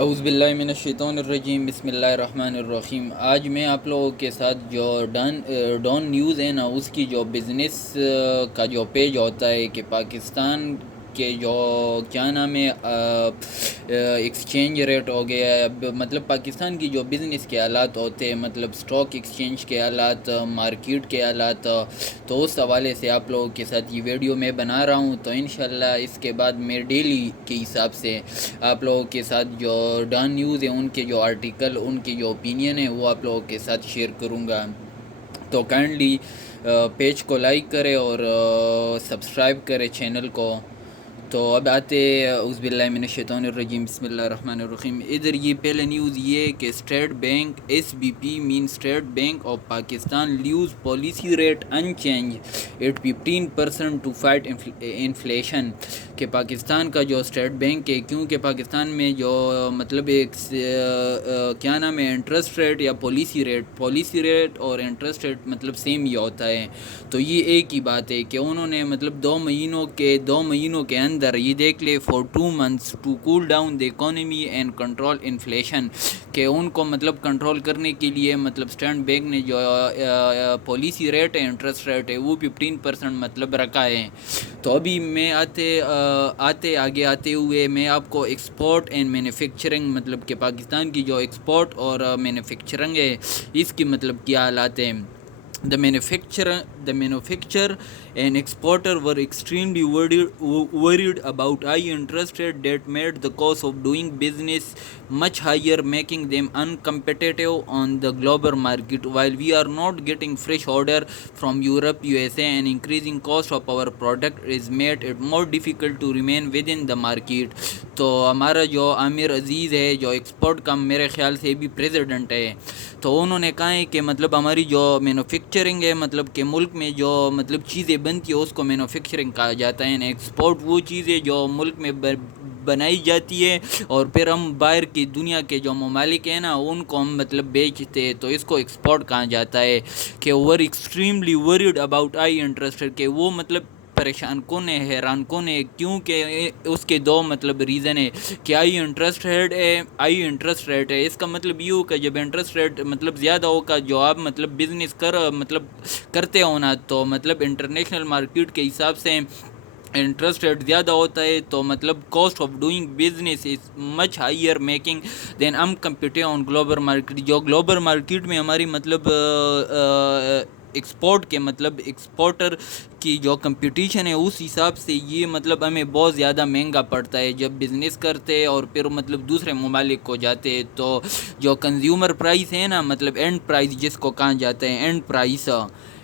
اعوذ باللہ من الشیطان الرجیم، بسم اللہ الرحمن الرحیم۔ آج میں آپ لوگوں کے ساتھ جو ڈان نیوز ہے نا، اس کی جو بزنس کا جو پیج ہوتا ہے کہ پاکستان کے جو کیا نام ہے ایکسچینج ریٹ ہو گیا ہے، مطلب پاکستان کی جو بزنس کے حالات ہوتے ہیں، مطلب سٹاک ایکسچینج کے حالات، مارکیٹ کے حالات، تو اس حوالے سے آپ لوگوں کے ساتھ یہ ویڈیو میں بنا رہا ہوں۔ تو انشاءاللہ اس کے بعد میں ڈیلی کے حساب سے آپ لوگوں کے ساتھ جو ڈان نیوز ہے ان کے جو آرٹیکل، ان کی جو اوپینین ہے وہ آپ لوگوں کے ساتھ شیئر کروں گا۔ تو کائنڈلی پیج کو لائک کرے اور سبسکرائب کرے چینل کو۔ تو اب آتے اعوذ باللہ من الشیطان الرجیم، بسم اللہ الرحمن الرحیم۔ ادھر یہ پہلے نیوز یہ ہے کہ اسٹیٹ بینک SBP مین state bank of Pakistan leaves policy rate unchanged at 15% to fight inflation, کہ پاکستان کا جو اسٹیٹ بینک ہے، کیونکہ پاکستان میں جو مطلب ایک کیا نام ہے انٹرسٹ ریٹ یا پالیسی ریٹ اور انٹرسٹ ریٹ مطلب سیم ہی ہوتا ہے۔ تو یہ ایک ہی بات ہے کہ انہوں نے مطلب دو مہینوں کے اندر یہ دیکھ لے for 2 months to cool down the economy and control inflation, کہ ان کو مطلب کنٹرول کرنے کے لیے مطلب اسٹیٹ بینک نے جو پالیسی ریٹ ہے، انٹرسٹ ریٹ ہے، وہ 15% مطلب رکھا ہے۔ تو ابھی میں آگے ہوئے میں آپ کو ایکسپورٹ اینڈ مینوفیکچرنگ، مطلب کہ پاکستان کی جو ایکسپورٹ اور مینوفیکچرنگ ہے اس کی مطلب کیا حالات ہیں۔ The manufacturer and exporter were extremely worried about high interest rate that made the cost of doing business much higher, making them uncompetitive on the global market. While we are not getting fresh order from Europe, USA, and increasing cost of our product is made it more difficult to remain within the market. تو ہمارا جو عامر عزیز ہے جو export کا میرے خیال سے بھی پریزیڈنٹ ہے، تو انہوں نے کہا ہے کہ مطلب ہماری جو مینوفیکچرنگ ہے، مطلب کہ ملک میں جو مطلب چیزیں بنتی ہیں اس کو مینوفیکچرنگ کہا جاتا ہے۔ ایکسپورٹ وہ چیز ہے جو ملک میں بنائی جاتی ہے اور پھر ہم باہر کی دنیا کے جو ممالک ہیں نا ان کو ہم مطلب بیچتے ہیں، تو اس کو ایکسپورٹ کہا جاتا ہے۔ کہ were extremely worried about high interest, کہ وہ مطلب پریشان کون ہے، حیران کون ہے، کیونکہ اس کے دو مطلب ریزن ہے کہ ہائی انٹرسٹ ریٹ ہے۔ اس کا مطلب یہ ہوگا جب انٹرسٹ ریٹ مطلب زیادہ ہوگا، جو آپ مطلب بزنس کرتے ہو نا، تو مطلب انٹرنیشنل مارکیٹ کے حساب سے انٹرسٹ ریٹ زیادہ ہوتا ہے، تو مطلب cost of doing business is much higher making them uncompetitive on global market. جو گلوبل مارکیٹ میں ہماری مطلب ایکسپورٹ کے مطلب ایکسپورٹر کی جو کمپٹیشن ہے اس حساب سے یہ مطلب ہمیں بہت زیادہ مہنگا پڑتا ہے جب بزنس کرتے اور پھر مطلب دوسرے ممالک کو جاتے۔ تو جو کنزیومر پرائس ہے نا، مطلب اینڈ پرائس جس کو کہا جاتا ہے،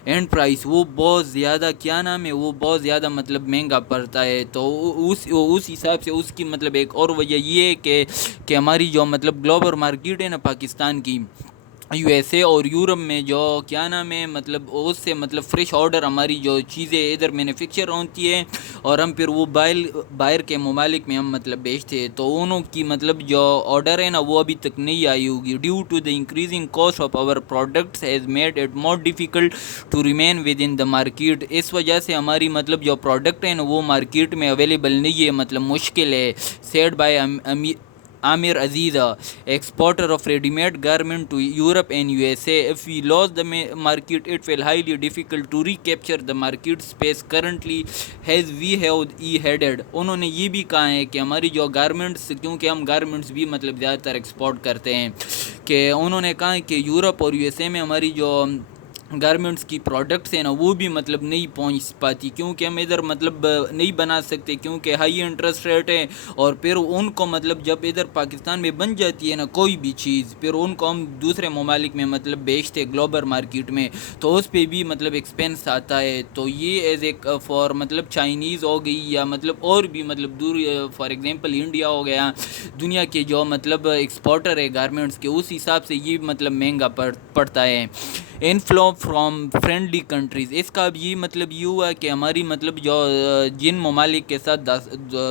اینڈ پرائس وہ بہت زیادہ کیا نام ہے، وہ بہت زیادہ مطلب مہنگا پڑتا ہے۔ تو اس حساب سے اس کی مطلب ایک اور وجہ یہ ہے کہ ہماری جو مطلب گلوبل مارکیٹ ہے نا پاکستان کی، USA اور یورپ میں جو کیا نام ہے مطلب اس سے مطلب فریش آرڈر ہماری جو چیزیں ادھر مینوفیکچر ہوتی ہے اور ہم پھر وہ باہر کے ممالک میں ہم مطلب بیچتے ہیں، تو انہوں کی مطلب جو آرڈر ہے نا وہ ابھی تک نہیں آئی ہوگی۔ Due to the increasing cost of our products has made it more difficult to remain within the market. اس وجہ سے ہماری مطلب جو پروڈکٹ ہے نا وہ مارکیٹ میں اویلیبل نہیں ہے، مطلب مشکل ہے۔ Said by Aamir Aziz, exporter of ready-made garment to Europe and USA. If we lose the market, it will highly difficult to recapture the market space currently as we have headed. انہوں نے یہ بھی کہا ہے کہ ہماری جو گارمنٹس، کیونکہ ہم گارمنٹس بھی مطلب زیادہ تر ایکسپورٹ کرتے ہیں، کہ انہوں نے کہا کہ یورپ اور USA میں ہماری جو گارمنٹس کی پروڈکٹس ہیں نا وہ بھی مطلب نہیں پہنچ پاتی، کیونکہ ہم ادھر مطلب نہیں بنا سکتے، کیونکہ ہائی انٹرسٹ ریٹ ہے، اور پھر ان کو مطلب جب ادھر پاکستان میں بن جاتی ہے نا کوئی بھی چیز، پھر ان کو ہم دوسرے ممالک میں مطلب بیچتے گلوبل مارکیٹ میں، تو اس پہ بھی مطلب ایکسپینس آتا ہے۔ تو یہ ایز ایک فار مطلب چائنیز ہو گئی یا مطلب اور بھی مطلب دور، فار ایگزامپل انڈیا ہو گیا، دنیا کے جو مطلب ایکسپورٹر ہے گارمنٹس کے، اس حساب سے یہ مطلب مہنگا پڑتا ہے۔ Inflow from friendly countries. اس کا اب یہ مطلب یہ ہوا کہ ہماری مطلب جو جن ممالک کے ساتھ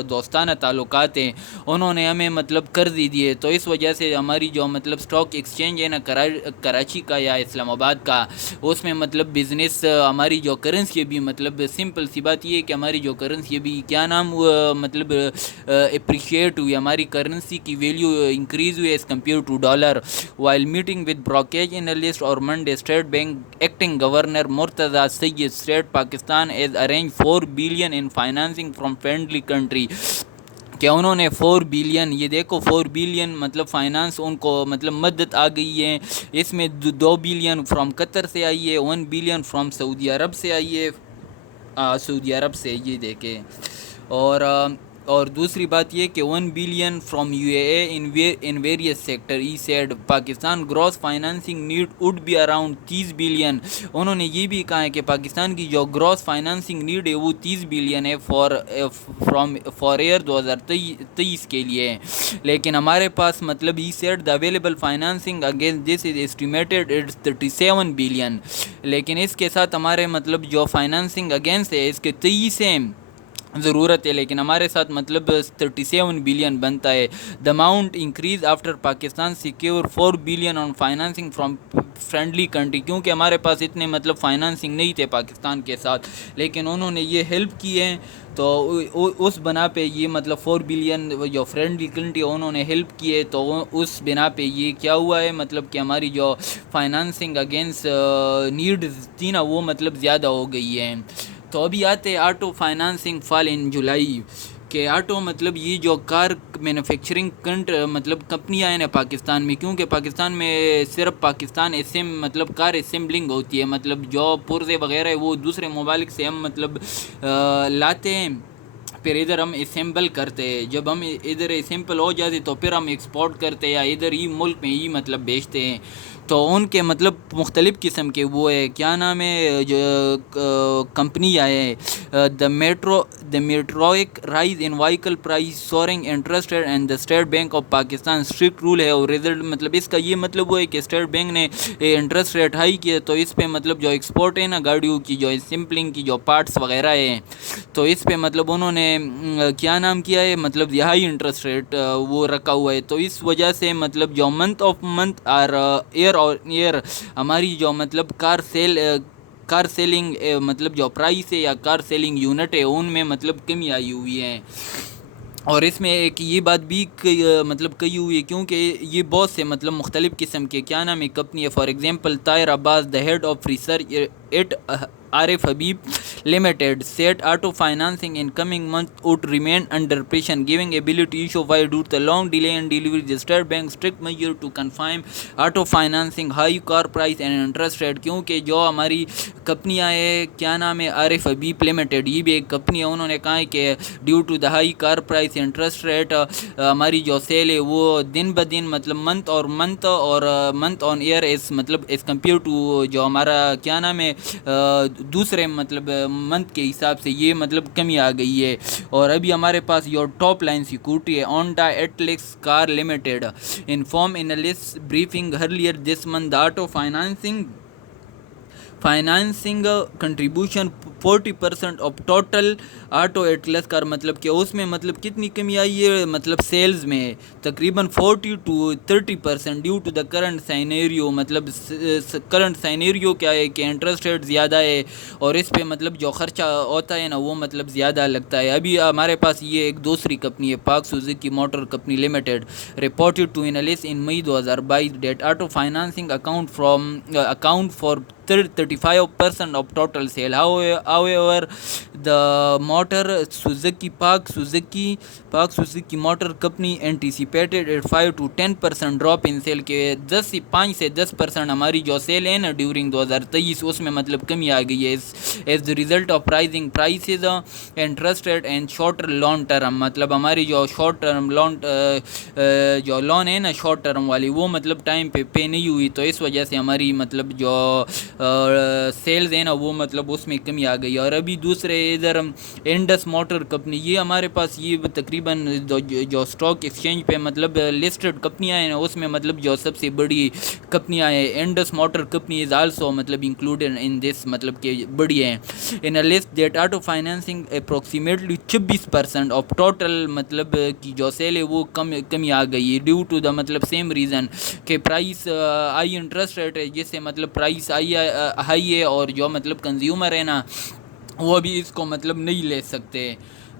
دوستانہ تعلقات ہیں انہوں نے ہمیں مطلب قرض دیے, تو اس وجہ سے ہماری جو مطلب اسٹاک ایکسچینج ہے نا کراچی کا یا اسلام آباد کا, اس میں مطلب بزنس ہماری جو کرنسی بھی مطلب سمپل سی بات یہ ہے کہ ہماری جو کرنسی بھی کیا نام مطلب اپریشیٹ ہوئی, ہماری کرنسی کی ویلیو انکریز ہوئی as compare to dollar. While meeting with brokerage analyst اور Monday state bank acting governor Murtaza Syed state Pakistan has arrange 4 billion in financing from friendly country, کہ انہوں نے 4 بلین, یہ دیکھو 4 بلین مطلب فائنانس ان کو مطلب مدد آ گئی ہے. اس میں 2 بلین فرام قطر سے آئی ہے, 1 بلین فرام سعودی عرب سے آئی ہے, سعودی عرب سے, یہ دیکھیں. اور دوسری بات یہ کہ 1 billion from U A E in various sector. He said Pakistan gross financing need would be around 30 billion. انہوں نے یہ بھی کہا ہے کہ پاکستان کی جو گراس فائنانسنگ نیڈ ہے وہ 30 بلین ہے فار ایئر 2023 کے لیے, لیکن ہمارے پاس مطلب I said the available financing against this is estimated it's 37 billion, لیکن اس کے ساتھ ہمارے مطلب جو فائنانسنگ اگینسٹ ہے اس کے 23 ہیں ضرورت ہے, لیکن ہمارے ساتھ مطلب 37 بلین بنتا ہے. The amount increase after Pakistan secure 4 billion on financing from friendly country, کیونکہ ہمارے پاس اتنے مطلب فائنانسنگ نہیں تھے پاکستان کے ساتھ, لیکن انہوں نے یہ ہیلپ کی ہے, تو اس بنا پہ یہ مطلب 4 بلین جو فرینڈلی کنٹری انہوں نے ہیلپ کی ہے, تو اس بنا پہ یہ کیا ہوا ہے مطلب کہ ہماری جو فائنانسنگ اگینسٹ نیڈز تھی نا وہ مطلب زیادہ ہو گئی ہے. تو ابھی آتے آٹو فائنانسنگ فال ان جولائی, کہ آٹو مطلب یہ جو کار مینوفیکچرنگ مطلب کمپنیاں ہیں نا پاکستان میں, کیونکہ پاکستان میں صرف پاکستان مطلب کار اسمبلنگ ہوتی ہے, مطلب جو پرزے وغیرہ ہے وہ دوسرے ممالک سے ہم مطلب لاتے ہیں, پھر ادھر ہم اسمبل کرتے ہیں. جب ہم ادھر اسمبل ہو جاتے تو پھر ہم ایکسپورٹ کرتے ہیں یا ادھر ہی ملک میں ہی مطلب بیچتے ہیں. تو ان کے مطلب مختلف قسم کے وہ ہے, کیا نام ہے جو کمپنی آئے, the meteoric rise in vehicle price soaring interest and the State bank of Pakistan strict rule ہے. اور رزلٹ مطلب اس کا یہ مطلب وہ ہے کہ اسٹیٹ بینک نے انٹرسٹ ریٹ ہائی کیا, تو اس پہ مطلب جو ایکسپورٹ ہے نا گاڑیوں کی جو سمپلنگ کی جو پارٹس وغیرہ ہیں, تو اس پہ مطلب انہوں نے کیا نام کیا ہے مطلب ہائی انٹرسٹ ریٹ وہ رکھا ہوا ہے. تو اس وجہ سے مطلب جو منتھ آف منتھ اور ایئر ہماری جو مطلب کار سیلنگ مطلب جو پرائس ہے یا کار سیلنگ یونٹ ہے ان میں مطلب کمی آئی ہوئی ہے. اور اس میں ایک یہ بات بھی مطلب کہی ہوئی ہے, کیونکہ یہ بہت سے مطلب مختلف قسم کے کیا نام ہے کمپنی ہے. For example Tahir Abbas the head of research at Arif Habib limited said auto financing in coming months would remain under pressure, giving ability issue why due to the long delay in delivery the state bank strict measure to confine auto financing high car price and interest rate. کیونکہ جو ہماری کمپنیاں ہے کیا نام ہے عارف Habib limited, یہ بھی ایک کمپنی ہے, انہوں نے کہا ہے کہ due to the high car price interest rate ہماری جو سیل ہے وہ دن بدن مطلب month on year as compare to جو ہمارا کیا نام ہے دوسرے مطلب منتھ کے حساب سے یہ مطلب کمی آ گئی ہے. اور ابھی ہمارے پاس یہ ٹاپ لائن سیکورٹی ہے Honda Atlas car limited inform in last briefing earlier this month auto financing contribution 40% of total auto Atlas car, مطلب کہ اس میں مطلب کتنی کمی آئی ہے مطلب سیلز میں تقریباً 40 to 30% due to the current scenario. مطلب کرنٹ سینیریو کیا ہے کہ انٹرسٹ ریٹ زیادہ ہے اور اس پہ مطلب جو خرچہ ہوتا ہے نا وہ مطلب زیادہ لگتا ہے. ابھی ہمارے پاس یہ ایک دوسری کمپنی ہے Pak Suzuki motor company limited reported to analyst in May 2022 that auto financing account for 35% of total sale. However, the Park Suzuki Motor Company anticipated a 5 to 10% drop in sale, کہ 5 سے 10% ہماری جو سیل ہے نا during 2023 اس میں مطلب کمی آ گئی ہے as the result of rising prices, interest rate and shorter long term. مطلب ہماری جو شارٹ ٹرم جو لون ہے نا شارٹ ٹرم والی وہ مطلب ٹائم پہ نہیں ہوئی, تو اس وجہ سے ہماری مطلب جو سیلز ہیں نا وہ مطلب اس میں کمی آ گئی. اور ابھی دوسرے ادھر انڈس موٹر کمپنی, یہ ہمارے پاس یہ تقریباً جو اسٹاک ایکسچینج پہ مطلب لسٹڈ کمپنیاں ہیں اس میں مطلب جو سب سے بڑی کمپنیاں ہیں Indus motor company is also مطلب انکلوڈیڈ ان دس, مطلب کہ بڑی ہیں in a list that auto financing approximately 26% of total مطلب کی جو سیل ہے وہ کمی آ گئی ہے ڈیو ٹو دا مطلب سیم ریزن کہ پرائس ہائی انٹرسٹ ریٹ ہے جس سے مطلب پرائس ہائی ہے اور جو مطلب کنزیومر ہے نا وہ بھی اس کو مطلب نہیں لے سکتے.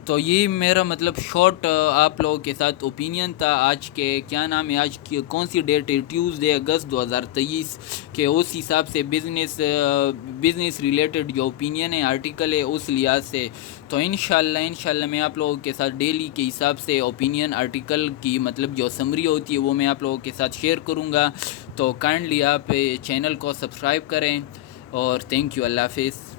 تو یہ میرا مطلب شارٹ آپ لوگوں کے ساتھ اوپینین تھا آج کے کیا نام ہے آج کی کون سی ڈیٹ ہے ٹیوزڈے اگست 2023 کہ اس حساب سے بزنس ریلیٹڈ جو اوپینین ہے آرٹیکل ہے اس لحاظ سے. تو انشاءاللہ میں آپ لوگوں کے ساتھ ڈیلی کے حساب سے اوپینین آرٹیکل کی مطلب جو سمری ہوتی ہے وہ میں آپ لوگوں کے ساتھ شیئر کروں گا. تو کائنڈلی آپ چینل کو سبسکرائب کریں اور تھینک یو, اللہ حافظ.